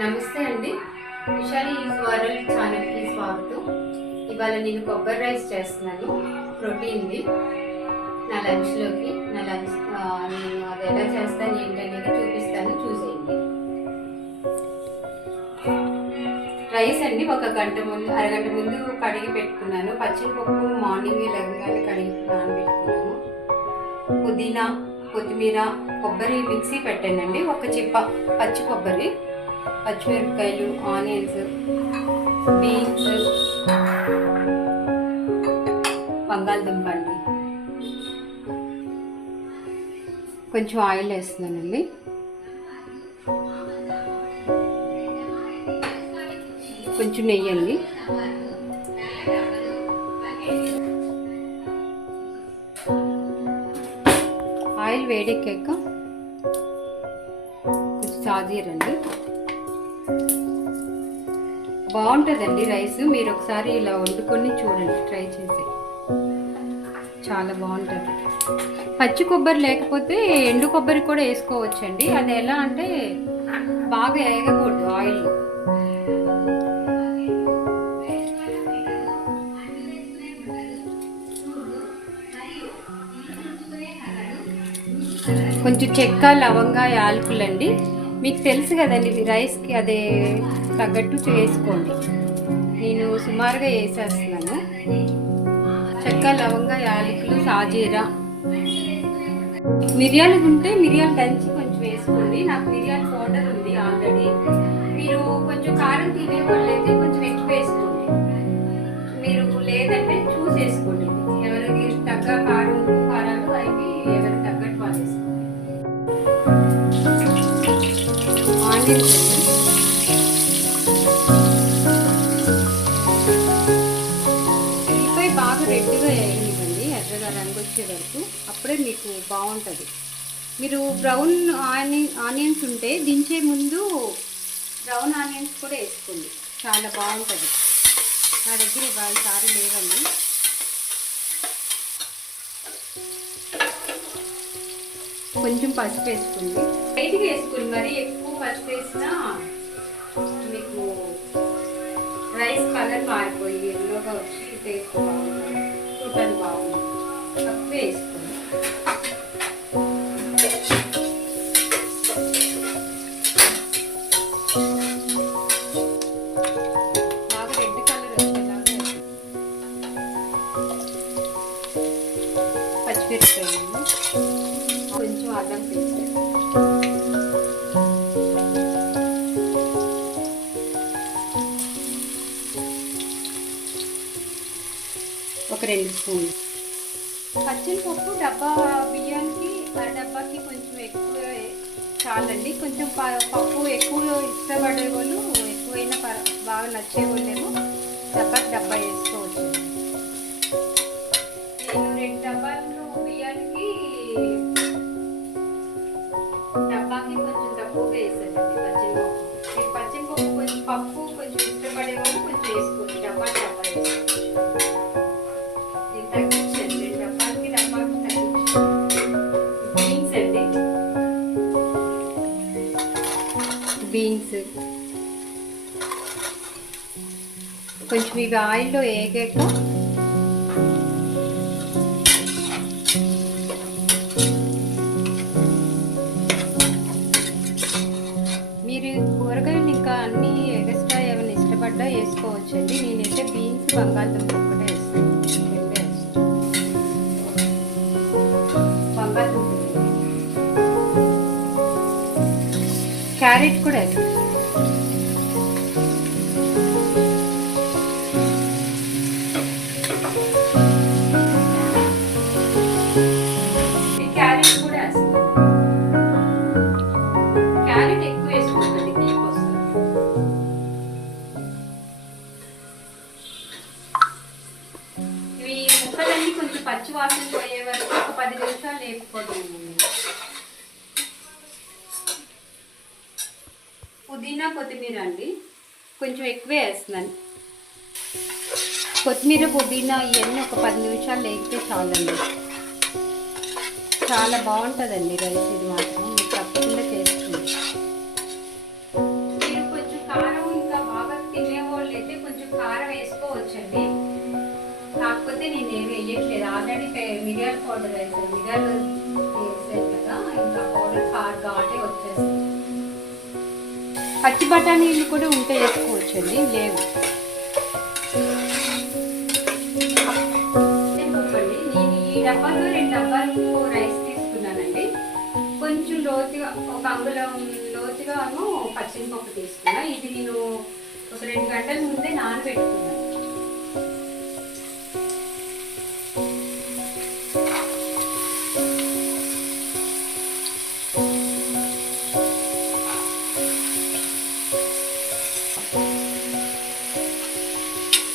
నమస్తే అండి. Vishali is world ఛానల్కి స్వాగతం. ఇవాళ నేను కొబ్బరి రైస్ చేస్తున్నాను, ప్రోటీన్ది. నా లంచ్లోకి నేను అది ఎలా చేస్తాను ఏంటనేది చూపిస్తాను, చూసేయండి. రైస్ అండి ఒక అరగంట ముందు కడిగి పెట్టుకున్నాను. పచ్చిపప్పు మార్నింగ్ లెగగానే కడిగి నానబెట్టుకున్నాను. పుదీనా, కొత్తిమీర, కొబ్బరి మిక్సీ పెట్టానండి. ఒక చిప్ప పచ్చి కొబ్బరి, పచ్చిమిరపకాయలు, ఆనియన్స్, బీన్స్, బంగాళదుంప అండి. కొంచెం ఆయిల్ వేస్తున్నానండి. కొంచెం నెయ్యి అండి. ఆయిల్ వేడెక్కాక కొంచెం సాజీరండి. బాగుంటుందండి రైస్. మీరు ఒకసారి ఇలా వండుకొని చూడండి, ట్రై చేసి. చాలా బాగుంటుంది. పచ్చి కొబ్బరి లేకపోతే ఎండు కొబ్బరి కూడా వేసుకోవచ్చండి. అది ఎలా అంటే బాగా వేగకూడదు ఆయిల్. కొంచెం చెక్క, లవంగా, యాలకులండి. మీకు తెలుసు కదండి, రైస్కి అదే తగ్గట్టు వేసుకోండి. నేను సుమారుగా వేసేస్తున్నాను. చెక్క, లవంగా, యాలకులు, సాజీరా, మిరియాలు ఉంటే మిరియాలు దంచి కొంచెం వేసుకోండి. నాకు మిరియాల పౌడర్ ఉంది ఆల్రెడీ. మీరు కొంచెం కారం తినేవాళ్ళు అయితే కొంచెం ఎక్కువ వేసుకోండి. మీరు లేదంటే చూసి వేసుకోండి. ఎవరికి తగ్గ కారాలు అవి ఎవరికి తగ్గట్టు వాళ్ళు వేసుకోండి. ఆనియన్స్ ఉల్లిపాయ బాగా రెడ్గా వేయనివ్వండి, ఎర్రగా రంగు వచ్చే వరకు. అప్పుడే మీకు బాగుంటుంది. మీరు బ్రౌన్ ఆనియన్స్ ఉంటే దించే ముందు బ్రౌన్ ఆనియన్స్ కూడా వేసుకోండి, చాలా బాగుంటుంది. నా దగ్గర ఇవాళ సారి లేవండి. కొంచెం పసుపు వేసుకోండి, లైట్గా వేసుకోండి. మరీ ఎక్కువ పసుపు వేసినా మీకు రైస్ కలర్ మారిపోయి ఎల్లోగా వచ్చి టేస్ట్ బాగుంటుంది, చూడటానికి బాగుంటుంది. తక్కువ వేసుకోండి. బాగా రెడ్ కలర్ వచ్చేలాగా పచ్చిమిరపకాయలు, కొంచెం అల్లం పేస్ట్, ఒక 2 స్పూన్లు. పచ్చిమిరపప్పు డబ్బా బియ్యానికి డబ్బాకి కొంచెం ఎక్కువ చాలండి. కొంచెం పప్పు ఎక్కువ ఇష్టపడే వాళ్ళు ఎక్కువైనా బాగా నచ్చే వాళ్ళేమో డబ్బా వేసుకోవచ్చు. నేను 2 డబ్బాలు బియ్యానికి డబ్బాకి కొంచెం తక్కువగా వేసానండి పచ్చిమిరపప్పు. మీరు పచ్చిమిరపప్పు కొంచెం పప్పు కొంచెం ఇష్టపడే వాళ్ళు కొంచెం వేసుకోండి. డబ్బా వేసుకోండి. తగ్గించండి, 2 డబ్బాలకి డబ్బాకి తగ్గించండి. బీన్స్ అండి, బీన్స్ కొంచెం ఇవి ఆయిల్లో వేగాక మీరు కూరగాయలు ఇంకా అన్నీ ఎక్స్ట్రా ఏమైనా ఇష్టపడ్డా వేసుకోవచ్చండి. నేనైతే బీన్స్, బంగాళదుంప ఒకటే వేస్తాను. బంగాళదుంప, క్యారెట్ కూడా వేస్తాను. క్యారెట్ కూడా వేస్తాను. క్యారెట్ ఎక్కువ వేసుకోండి, తీపి వస్తుంది. ఇవి ముక్కలన్నీ కొంచెం పచ్చి వాసన పోయే వరకు ఒక 10 నిమిషాలు వేపుకోవడం. పుదీనా, కొత్తిమీర అండి కొంచెం ఎక్కువే వేస్తున్నాను. కొత్తిమీర, పుదీనా ఇవన్నీ ఒక 10 నిమిషాలు వేగితే చాలండి. చాలా బాగుంటుందండి రైస్. ఇది మాత్రం మీరు తప్పకుండా చేసుకోండి. మీరు కొంచెం మిరియాల పౌడర్ వేసాను, మిరియాలు వేసాను కదా, ఇంకా పౌడర్ ఘాటే వచ్చేస్తుంది. పచ్చి బఠానీలు కూడా ఉంటే వేసుకోవచ్చండి, లేవు. నేను ఈ డబ్బాలో 2 డబ్బాలు రైస్ తీసుకున్నానండి. కొంచెం లోతుగా 1 అంగుళం లోతుగా పచ్చిమిరపప్పు తీసుకున్నా. ఇది నేను ఒక 2 గంటల ముందే నానబెట్టుకున్నాను.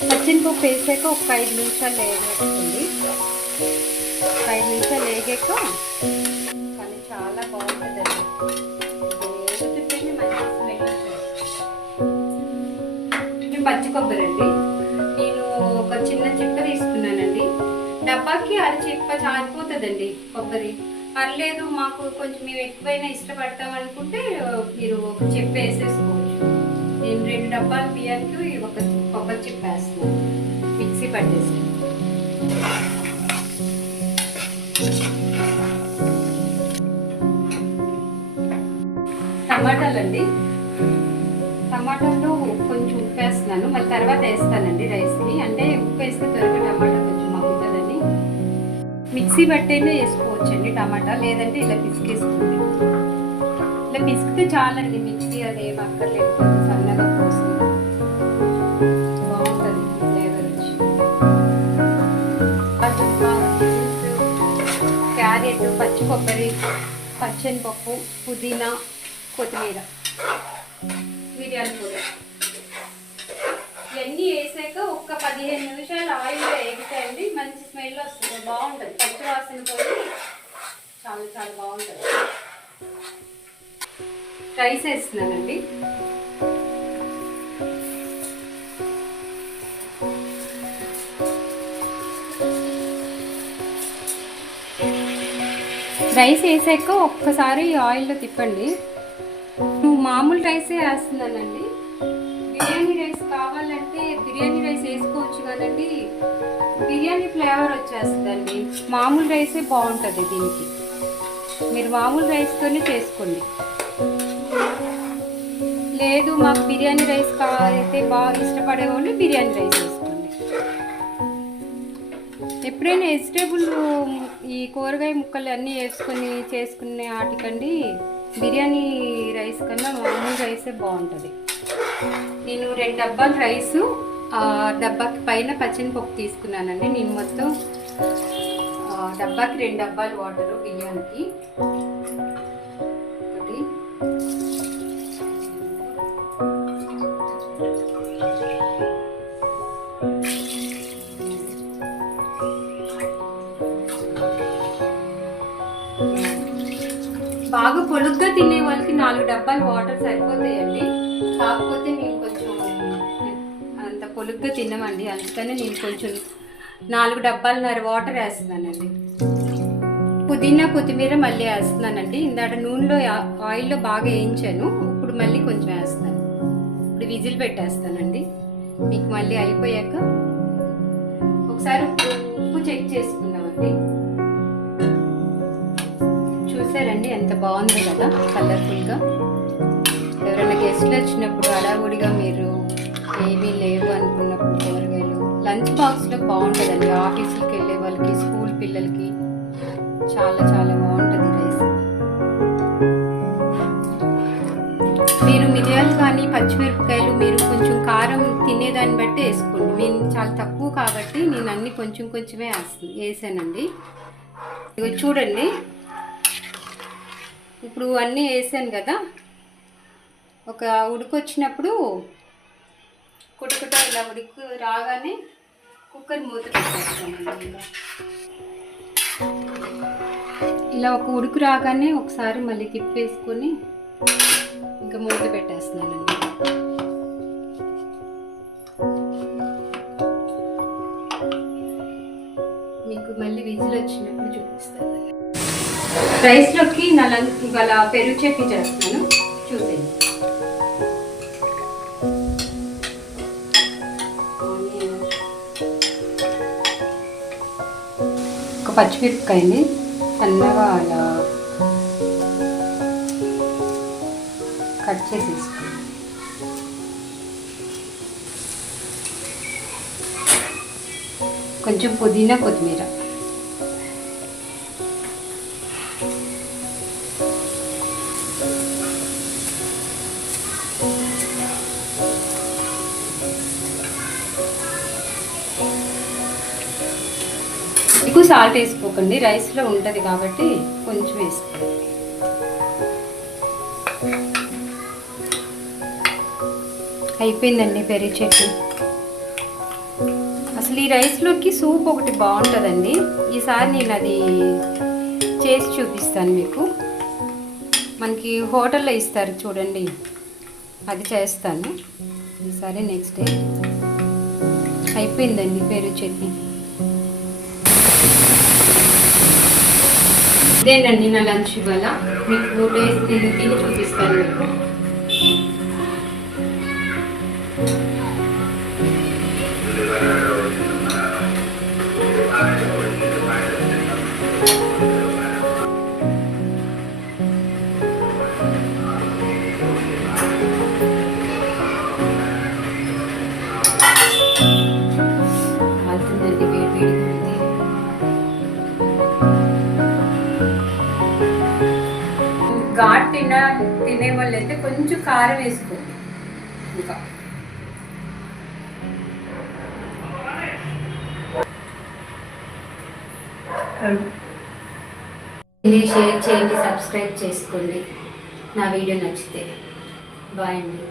పచ్చిమిరపప్పు వేసాక ఒక 5 నిమిషాలు వేగేస్తుంది. 5 నిమిషాలు వేగాక కానీ చాలా బాగుంటుందండి. వేగుతుంటేనే మంచి స్మెల్ వస్తుంది. పచ్చి కొబ్బరి అండి, నేను ఒక చిన్న చిప్ప తీసుకున్నానండి. డబ్బాకి చిప్ప చాలిపోతుందండి కొబ్బరి. పర్లేదు, మాకు కొంచెం మేము ఎక్కువైనా ఇష్టపడతాం అనుకుంటే మీరు ఒక చిప్ప వేసేసుకోవచ్చు. నేను 2 డబ్బాల బియ్యానికి ఒక కొబ్బరి చిప్ప వేస్తున్నాను, మిక్సీ పట్టేసి. టమాటాలండి, టమాటాలో కొంచెం ఉప్పు వేస్తున్నాను, మళ్ళీ తర్వాత వేస్తానండి రైస్కి. అంటే ఉప్పు వేస్తే త్వరగా టమాటా కొంచెం మగ్గుతుందని. మిక్సీ పట్టైనా వేసుకోవచ్చండి టమాటా, లేదంటే ఇలా పిసికేసుకోండి. ఇలా పిసికితే చాలండి, మిక్సీ అదేం అక్కర్లేదు. కొంచెం సన్నగా పోస్తుంది, బాగుంటుంది ఫ్లేవర్ వచ్చి. క్యారెట్, పచ్చి కొబ్బరి, పచ్చనిపప్పు, పుదీనా, కొత్తిమీర, మిరియాల పొడి ఇవన్నీ వేసాక ఒక 15 నిమిషాలు ఆయిల్ వేగుతాయండి. మంచి స్మెల్ వస్తుంది, బాగుంటుంది. పచ్చి వాసన పోయి చాలా చాలా బాగుంటుంది. రైస్ వేస్తున్నానండి. రైస్ వేసాక ఒక్కసారి ఆయిల్లో తిప్పండి. మామూలు రైసే వేస్తున్నానండి. బిర్యానీ రైస్ కావాలంటే బిర్యానీ రైస్ వేసుకోవచ్చు కదండి, బిర్యానీ ఫ్లేవర్ వచ్చేస్తుందండి. మామూలు రైసే బాగుంటుంది దీనికి. మీరు మామూలు రైస్తోనే చేసుకోండి. లేదు మాకు బిర్యానీ రైస్ అయితే బాగా ఇష్టపడే వాళ్ళు బిర్యానీ రైస్ వేసుకోండి. ఎప్పుడైనా వెజిటేబుల్ ఈ కూరగాయ ముక్కలు అన్నీ వేసుకొని చేసుకునే వాటికండి బిర్యానీ రైస్ కన్నా మామూలు రైసే బాగుంటుంది. నేను 2 డబ్బాలు రైసు, డబ్బాకి పైన పచ్చనిపప్పు తీసుకున్నానండి. నేను మొత్తం డబ్బాకి 2 డబ్బాలు వాటరు బియ్యానికి. ఒకటి బాగా పొలుగ్గా తినే వాళ్ళకి 4 డబ్బాలు వాటర్ సరిపోతాయండి. కాకపోతే మేము కొంచెం అంత పొలుగ్గా తినమండి, అందుకని నేను కొంచెం 4 డబ్బాలన్నర వాటర్ వేస్తున్నానండి. పుదీనా, కొత్తిమీర మళ్ళీ వేస్తున్నానండి. ఇందాక నూనెలో ఆయిల్లో బాగా వేయించాను, ఇప్పుడు మళ్ళీ కొంచెం వేస్తాను. ఇప్పుడు విజిల్ పెట్టేస్తానండి. మీకు మళ్ళీ అయిపోయాక ఒకసారి ఉప్పు చెక్ చేసుకుందామండి. చూసారండి ఎంత బాగుంది కదా, కలర్ఫుల్గా. ఎవరైనా గెస్ట్లు వచ్చినప్పుడు హడావుడిగా మీరు ఏమీ లేవు అనుకున్నప్పుడు కూరగాయలు లంచ్ బాక్స్లో బాగుంటుందండి. ఆఫీసులకు వెళ్ళే వాళ్ళకి, స్కూల్ పిల్లలకి చాలా చాలా బాగుంటుంది రైస్. మీరు మిరియాలు కానీ పచ్చిమిరపకాయలు మీరు కొంచెం కారం తినేదాన్ని బట్టి వేసుకోండి. నేను చాలా తక్కువ కాబట్టి నేను అన్ని కొంచెం కొంచెమే వేసానండి. ఇక చూడండి, ఇప్పుడు అన్నీ వేసాను కదా, ఒక ఉడికొచ్చినప్పుడు కుటకుట ఇలా ఉడికి రాగానే కుక్కర్ మూత పెట్టేస్తానండి. ఇలా ఒక ఉడుకు రాగానే ఒకసారి మళ్ళీ తిప్పేసుకొని ఇంకా మూత పెట్టేస్తున్నానండి. మీకు మళ్ళీ విజిల్ వచ్చినప్పుడు చూపిస్తాను. రైస్లోకి ఇవాళ పెరుగు చట్నీ చేస్తాను, చూసేయండి. ఒక పచ్చిమిరపకాయని సన్నగా అలా కట్ చేసేసుకోండి. కొంచెం పుదీనా, కొత్తిమీర. ఎక్కువ సాల్ట్ వేసుకోకండి, రైస్లో ఉంటుంది కాబట్టి కొంచెం వేసుకోండి. అయిపోయిందండి పెరుగు చట్నీ. అసలు ఈ రైస్లోకి సూప్ ఒకటి బాగుంటుందండి. ఈసారి నేను అది చేసి చూపిస్తాను మీకు. మనకి హోటల్లో ఇస్తారు చూడండి, అది చేస్తాను ఈసారి నెక్స్ట్ డే. అయిపోయిందండి పెరుగు చట్నీ. ఇదేనండి నా లంచ్ ఇవాళ. మీకు టేస్ట్ తిని చూపిస్తాను మీకు. ఘాట్ తినే వాళ్ళు అయితే కొంచెం కారం వేసుకోండి. ఇంకా షేర్ చేయండి, సబ్స్క్రైబ్ చేసుకోండి నా వీడియో నచ్చితే. బాయ్ అండి.